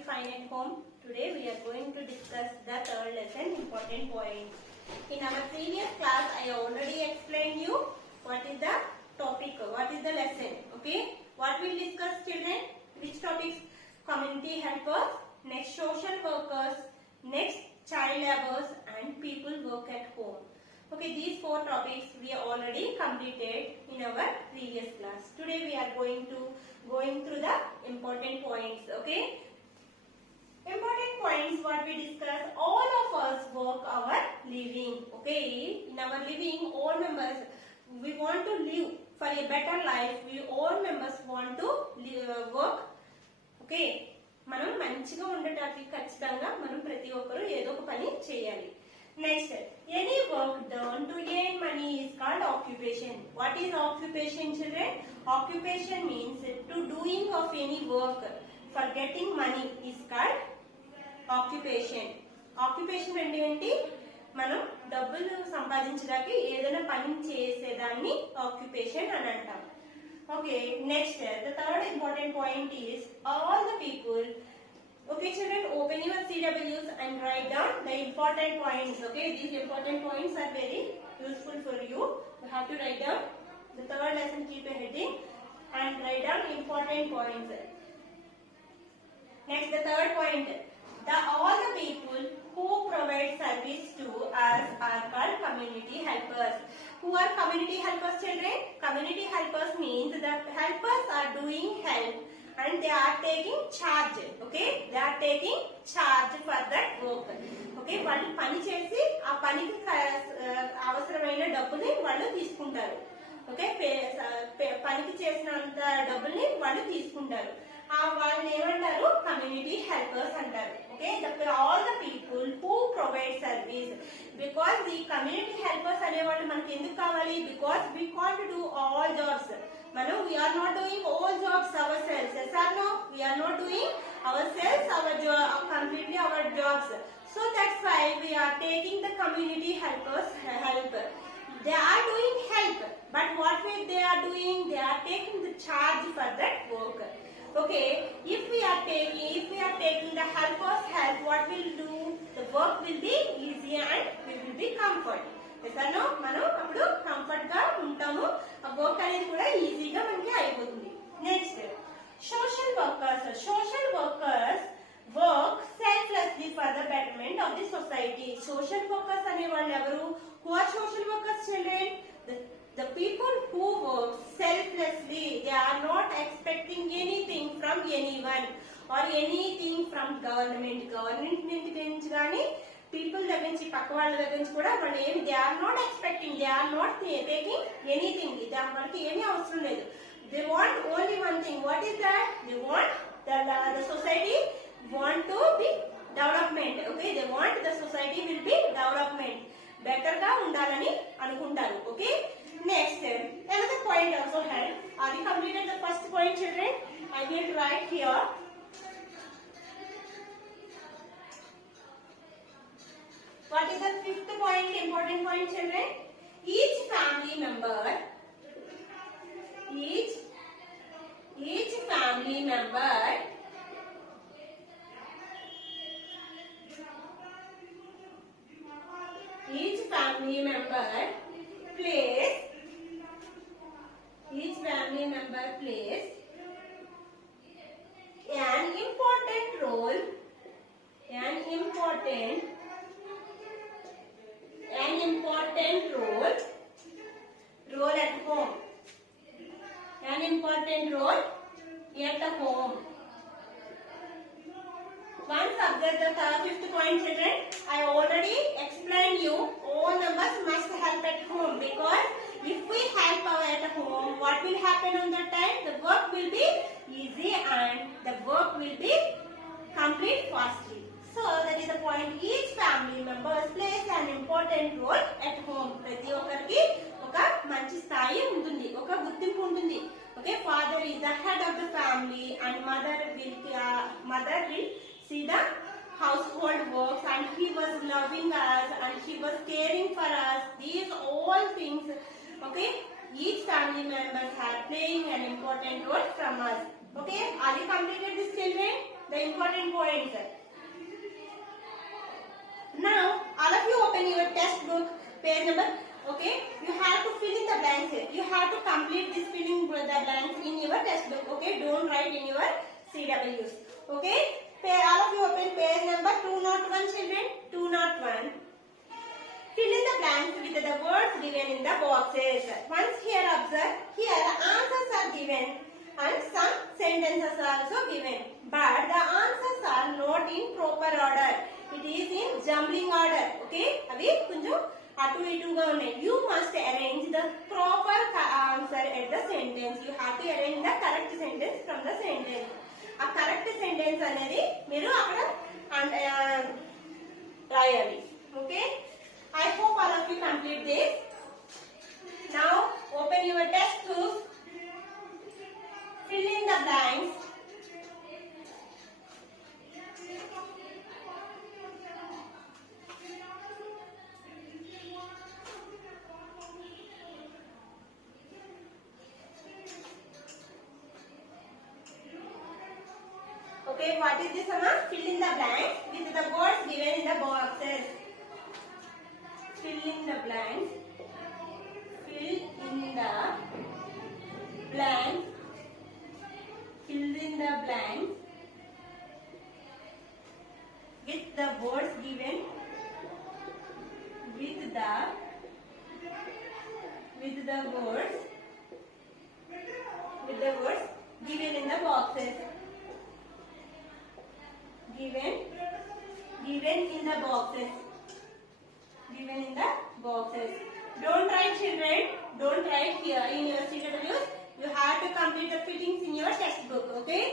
everybody fine at home? Today we are going to discuss the third lesson, important points. In our previous class, I already explained you what is the topic, what is the lesson. Okay, what we'll discuss, children? Which topics? Community helpers, next social workers, next child laborers, and people work at home. Okay, these four topics we already completed in our previous class. Today we are going through the important points. Okay, important points what we discuss. All of us work our living. Okay, in our living, all members we want to live for a better life. We all members want to work. Okay, మనం మంచిగా ఉండటానికి ఖచ్చితంగా మనం ప్రతి ఒక్కరు ఏదో ఒక పని చేయాలి. Next, any work done to earn money is called occupation. What is occupation, children? Occupation means to doing of any work for getting money is called occupation. Occupation అంటే ఏంటి? మనం డబ్బులు సంపాదించడానికి ఏదైనా పని చేసేదాన్ని occupation అని అంటాం. Okay, next, the third important point is all the people. Okay, children, open your CWs and write down the important points. Okay, these important points are very useful for you. You have to write down the third lesson, keep a heading and write down important points. Next, the third point, all the people who provide service to us are called community helpers. Who are community helpers, children? Community helpers means the helpers are doing help and they are taking charge. Okay, they are taking charge for that work. Okay, వాళ్ళు పని చేసి ఆ పనికి అవసరమైన డబ్బుని వాళ్ళు తీసుకుంటారు. Okay, పనికి చేసినంత డబ్బుల్ని వాళ్ళు తీసుకుంటారు. వాళ్ళని ఏమంటారు? కమ్యూనిటీ హెల్పర్స్ అంటారు. Okay, all the people who provide service. Because ఈ కమ్యూనిటీ హెల్పర్స్ అనేవాళ్ళు మనకి ఎందుకు కావాలి? Because we can't do all jobs. మనం we are not doing all jobs ourselves. Yes or no? We are not doing ourselves completely our jobs. So that's why we are taking the community helpers help. They are doing help, but what way they are doing? They are taking the charge for that work. Okay, if we are taking the helpers help, what will do? The work will be easy and we will be comfort. Yes or no? మనం అప్పుడు comfort గా ఉంటాము. ఆ work అనేది కూడా ఈజీగా మనకి అయిపోతుంది. Next, social workers. Social workers work selflessly for the betterment of the society. Social workers అనే వాళ్ళు ఎవరు? Who are social workers, children? The people who work selflessly. They are not expecting anything from anyone or anything from government. Government నుంచి కానీ people దగ్గర నుంచి పక్క వాళ్ళ దగ్గర నుంచి కూడా వాళ్ళు ఏమి they are not expecting. They are not taking anything. వాళ్ళకి ఏమీ అవసరం లేదు. They want only one thing. What is that? They want the society want to be development. Okay, they want the society will be development. Better గా ఉండాలని అనుకుంటారు. Okay, next, another point also had. Are you completed the first point, children? I will write here. What is the fifth point, important point, children? Each family member Each family member plays an important role at home. An important role at home. Once observe the fifth point, children. I already explained you all members must help at home, because if we help at home, what will happen on that time? The work will be easy and the work will be complete fastly. So that is the point. Each family members plays an important role at home. ప్రతి ఒక్కరికి ఒక మంచి స్థాయి ఉంటుంది, ఒక గుర్తింపు ఉంటుంది. Okay, father is the head of the family and mother will see the household works, and he was loving us and he was caring for us. These all things, okay, each family members are playing an important role from us. Okay, are you completed this, children? The Okay, important points. Now, all of you open your textbook, page number. Okay, you have to fill in the blanks. You have to complete this filling the blanks in your textbook. Okay, don't write in your CWs. Okay, all of you open page number 201, children. 201. Fill in the blanks with the words given in the boxes. Once here observe, here the answers are given and some sentences are also given. But the answers are not in proper order. It is in jumbling order. Okay? Avi kunju atu ituga unnai. You must arrange the proper answer at the sentence. You have to arrange the correct sentence from the sentence. A correct sentence anedi meeru akkada rayali. Okay? I hope all of you complete this. Now open your textbook. Fill in the blanks. Okay, what is this, Amma? Fill in the blanks with the words given in the boxes. Fill in the blanks. Fill in the blanks. Fill in the blanks with the words given with the words given in the boxes. Given in the boxes. Given in the boxes. Don't write, children. Don't write here in your CWs. You have to complete the fittings in your textbook. Okay?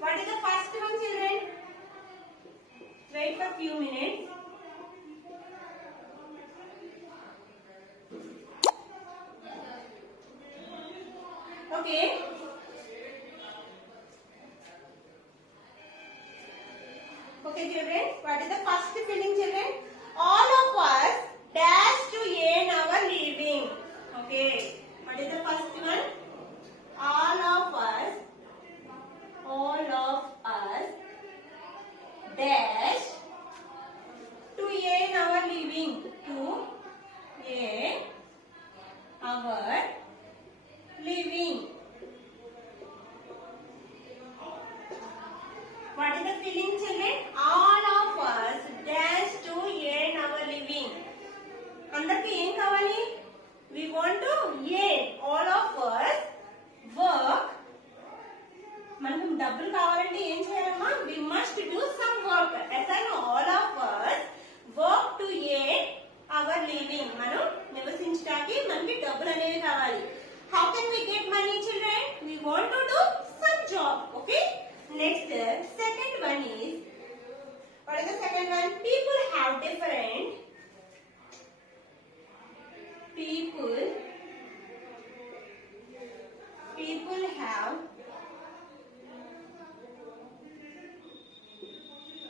What is the first one, children? Wait for a few minutes. Okay. Okay, children. What is the first filling, children? All of us dash to earn our living. Okay. What is the first one? All of us dash to earn our living. To earn our living. What is the feeling, children? All of us dash to earn our living. Andarki em kavali? We want to earn. All of us work. మనకు డబ్బులు కావాలంటే ఏం చేయాలమ్మా? We must do some work. As I know, all of us work to earn our living. మనం నివసించడానికి మనకి డబ్బులు అనేవి కావాలి. How can we get money, children? We want to do some job. Okay? Next, second one is, what is the second one? People have different.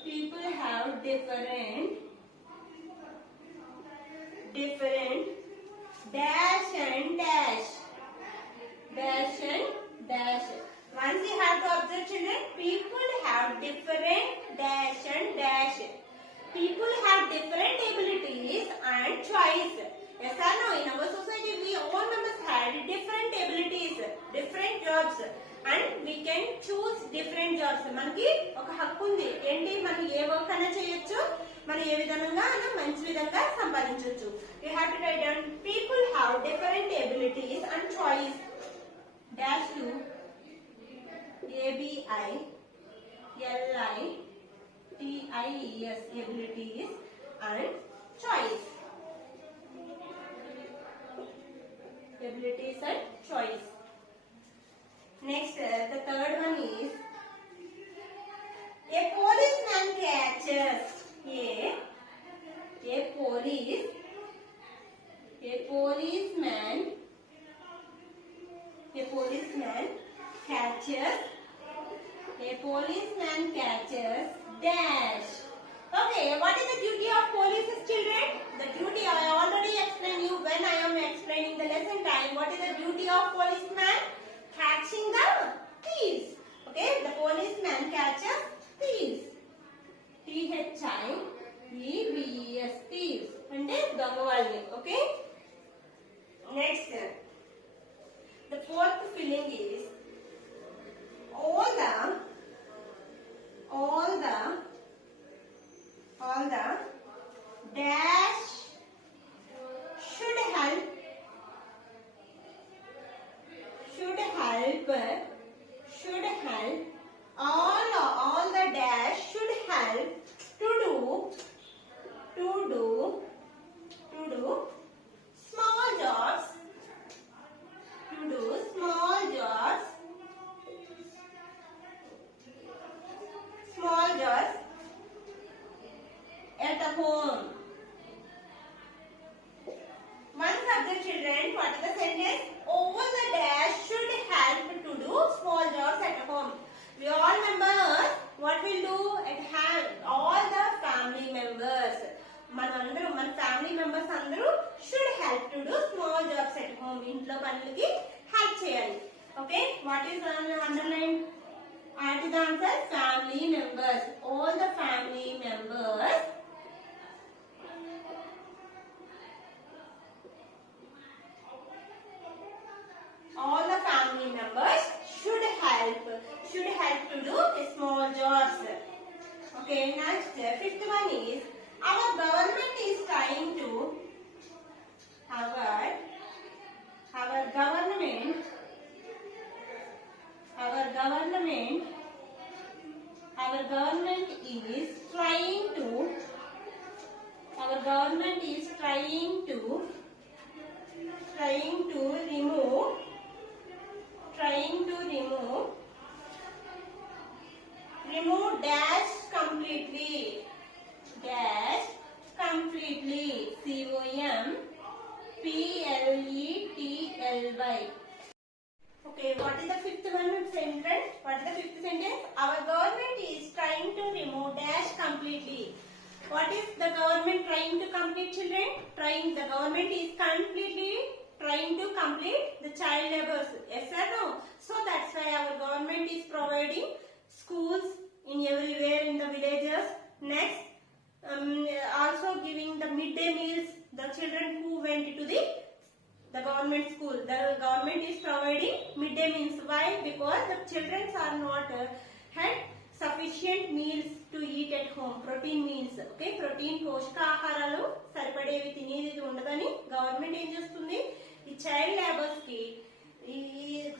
People have different dash and dash. Dash and dash. Once you have to observe, children, people have different dash and dash. People have different abilities and choice. Yes or no? In our society, we all members had different abilities, different jobs, and we can choose different jobs. మనకి ఒక హక్కు ఉంది. ఏంటి? మనం ఏ work అయినా చేయొచ్చు. మనం ఏ విధంగా అయినా మంచి విధంగా సంపాదించొచ్చు. You have to write down. People have different abilities and choice. Dash to ABILITIES, abilities and choice. Abilities and choice. Next, the third one is, a policeman catches. A policeman catches dash. Okay, what is the duty of police, children? The duty I already explained you when I am explaining the lesson time. What is the duty of policeman? Catching the thieves. Okay, the policeman catches thieves. help to do small jobs at home. ఇంట్లో పనులకి help చేయాలి. Okay, what is underlined? What is the answer? Family members. All the family members should help to do small jobs. Okay, next, fifth one is our government is trying to our government is trying to remove dash completely COMPLETLY. Okay, what is the fifth one sentence? What is the fifth sentence? Our government is trying to remove dash completely. What is the government trying to complete, children? The government is completely trying to complete the child labors. Yes or no? So that's why our government is providing schools in everywhere in the villages. Next, also giving the midday meals. The children who went to the government school, the government is providing midday meals. Why? Because the children are not had sufficient meals to eat at home. Protein meals. Okay, protein పోషక ఆహారాలు సరిపడేవి తినేది ఉండదని government ఏం చేస్తుంది, ఈ child labours కి ఈ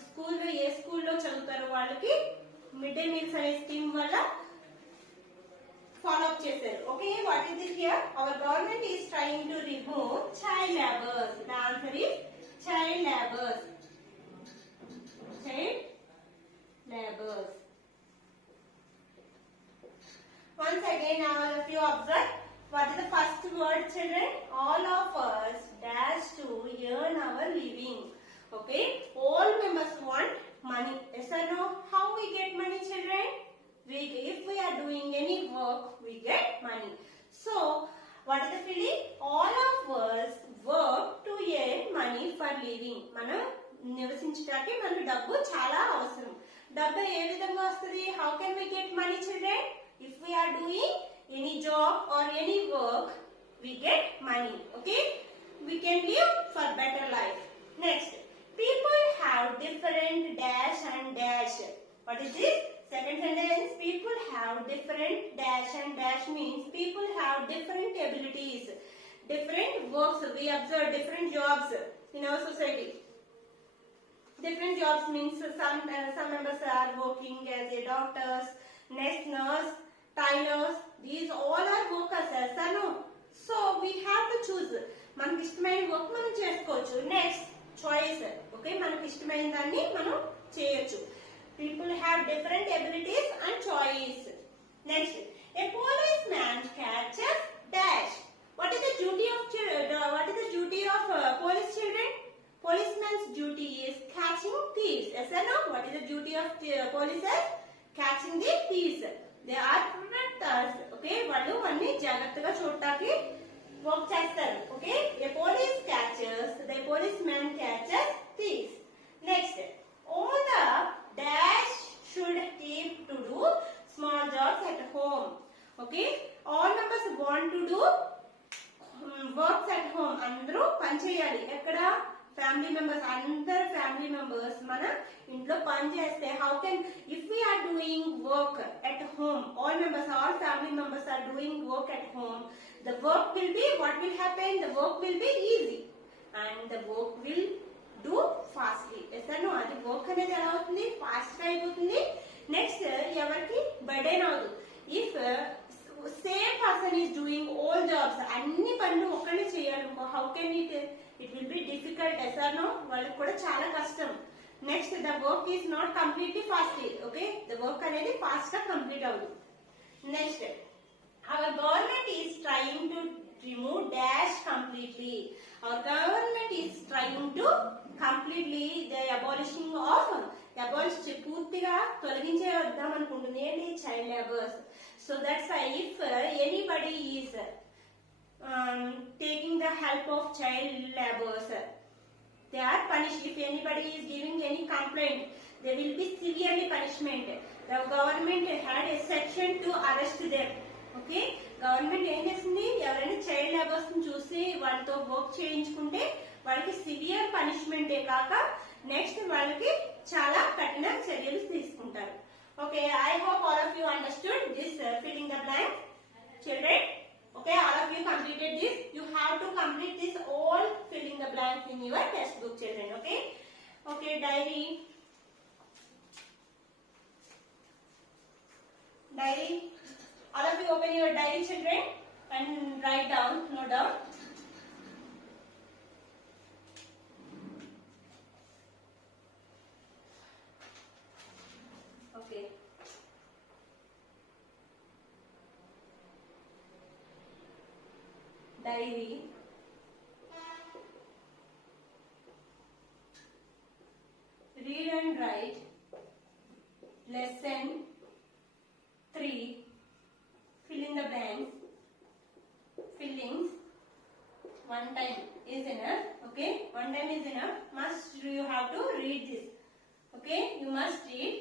స్కూల్లో ఏ స్కూల్లో చదువుతారో వాళ్ళకి మిడ్ డే మీల్స్ అనే స్కీమ్ వల్ల follow up చేశారు. Okay, what is it here? Our government is trying to remove child labors. The answer is child labors. Once again, all of you observe. What is the first word, children? All of us dash to earn our living. Okay, all members want money. Yes or no? How we get money, children? If we are doing any work, we get money. So, what is the feeling? All of us work to earn money for living. మనం నివసించడానికి మనకు డబ్బు చాలా అవసరం. డబ్బు ఏ విధంగా వస్తుంది? How can we get money, children? If we are doing any job or any work, we get money. Okay? We can live for better life. Next, people have different dash and dash. What is this? Second sentence, people have different dash and dash means people have different abilities, different works. We observe different jobs in our society. Different jobs means some members are working as a doctors, next nurse, tailors. These all are workers, yes or no? So we have to choose. మనకి ఇష్టమైన work మనం చేసుకోవచ్చు. Next choice. Okay, మనకి ఇష్టమైన దాన్ని మనం చేయొచ్చు. People have different abilities and choice. Next, a policeman catches dash. What is the duty of police, children? Policeman's duty is catching thieves. Yes or no? What is the duty of police? Catching the thieves. They are protectors. Okay, వాళ్ళు అన్ని జాగ్రత్తగా చూడటానికి work చేస్తారు. Okay, a policeman catches thieves. Next, all the dash should keep to do small jobs at home. Okay, all members want to do works at home. అందరూ పని చేయాలి. ఎక్కడ? Family members. అందరు ఫ్యామిలీ మెంబర్స్ మన ఇంట్లో పని చేస్తే how can, if we are doing work at home, all family members are doing work at home, the work will be, what will happen? The work will be easy and the work will do fastly. Yes or no? అది work అనేది ఎలా అవుతుంది? Fast గా అయిపోతుంది. Next, ఎవరికి burden అవదు. If same person is doing all jobs, అన్ని పనులు ఒక్కడే చేయాలనుకో, how can it will be difficult. Yes or no? వాళ్ళకి కూడా చాలా కష్టం. Next, the work is not completely fast. Okay, the work అనేది ఫాస్ట్ గా కంప్లీట్ అవ్వదు. Next, our government is trying to remove dash completely. Our government is trying to completely the abolishing of పూర్తిగా తొలగించేద్దాం అనుకుంటుంది ఏంటి? Child labours. So that's why if anybody is taking the help of child laborers. They are punished. If anybody is giving any complaint, they will be severely punishment. The government had a section to arrest them. Okay, government ఏం చేసింది, ఎవరైనా child labours చూసి వాళ్ళతో work చేయించుకుంటే వాళ్ళకి severe punishment కాక next వాళ్ళకి చాలా కఠిన చర్యలు తీసుకుంటారు. Okay, I hope all of you understood this filling the blank children. Okay, all of you completed this. You have to complete this all filling the blanks in your textbook, children. Okay. Okay, diary. Diary. All of you open your diary, children, and write down, note down. Okay. Diary. Read and write. Lesson 3. Fill in the blanks. Fillings. One time is enough. Okay, one time is enough. You have to read this. Okay, you must read,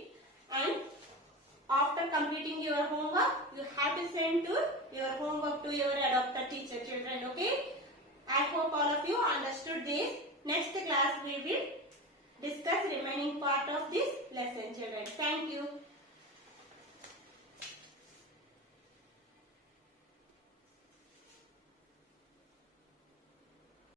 and after completing your homework, you have to send to your homework to your adopted teacher, children. Okay, I hope all of you understood this. Next class we will discuss remaining part of this lesson, children. Thank you.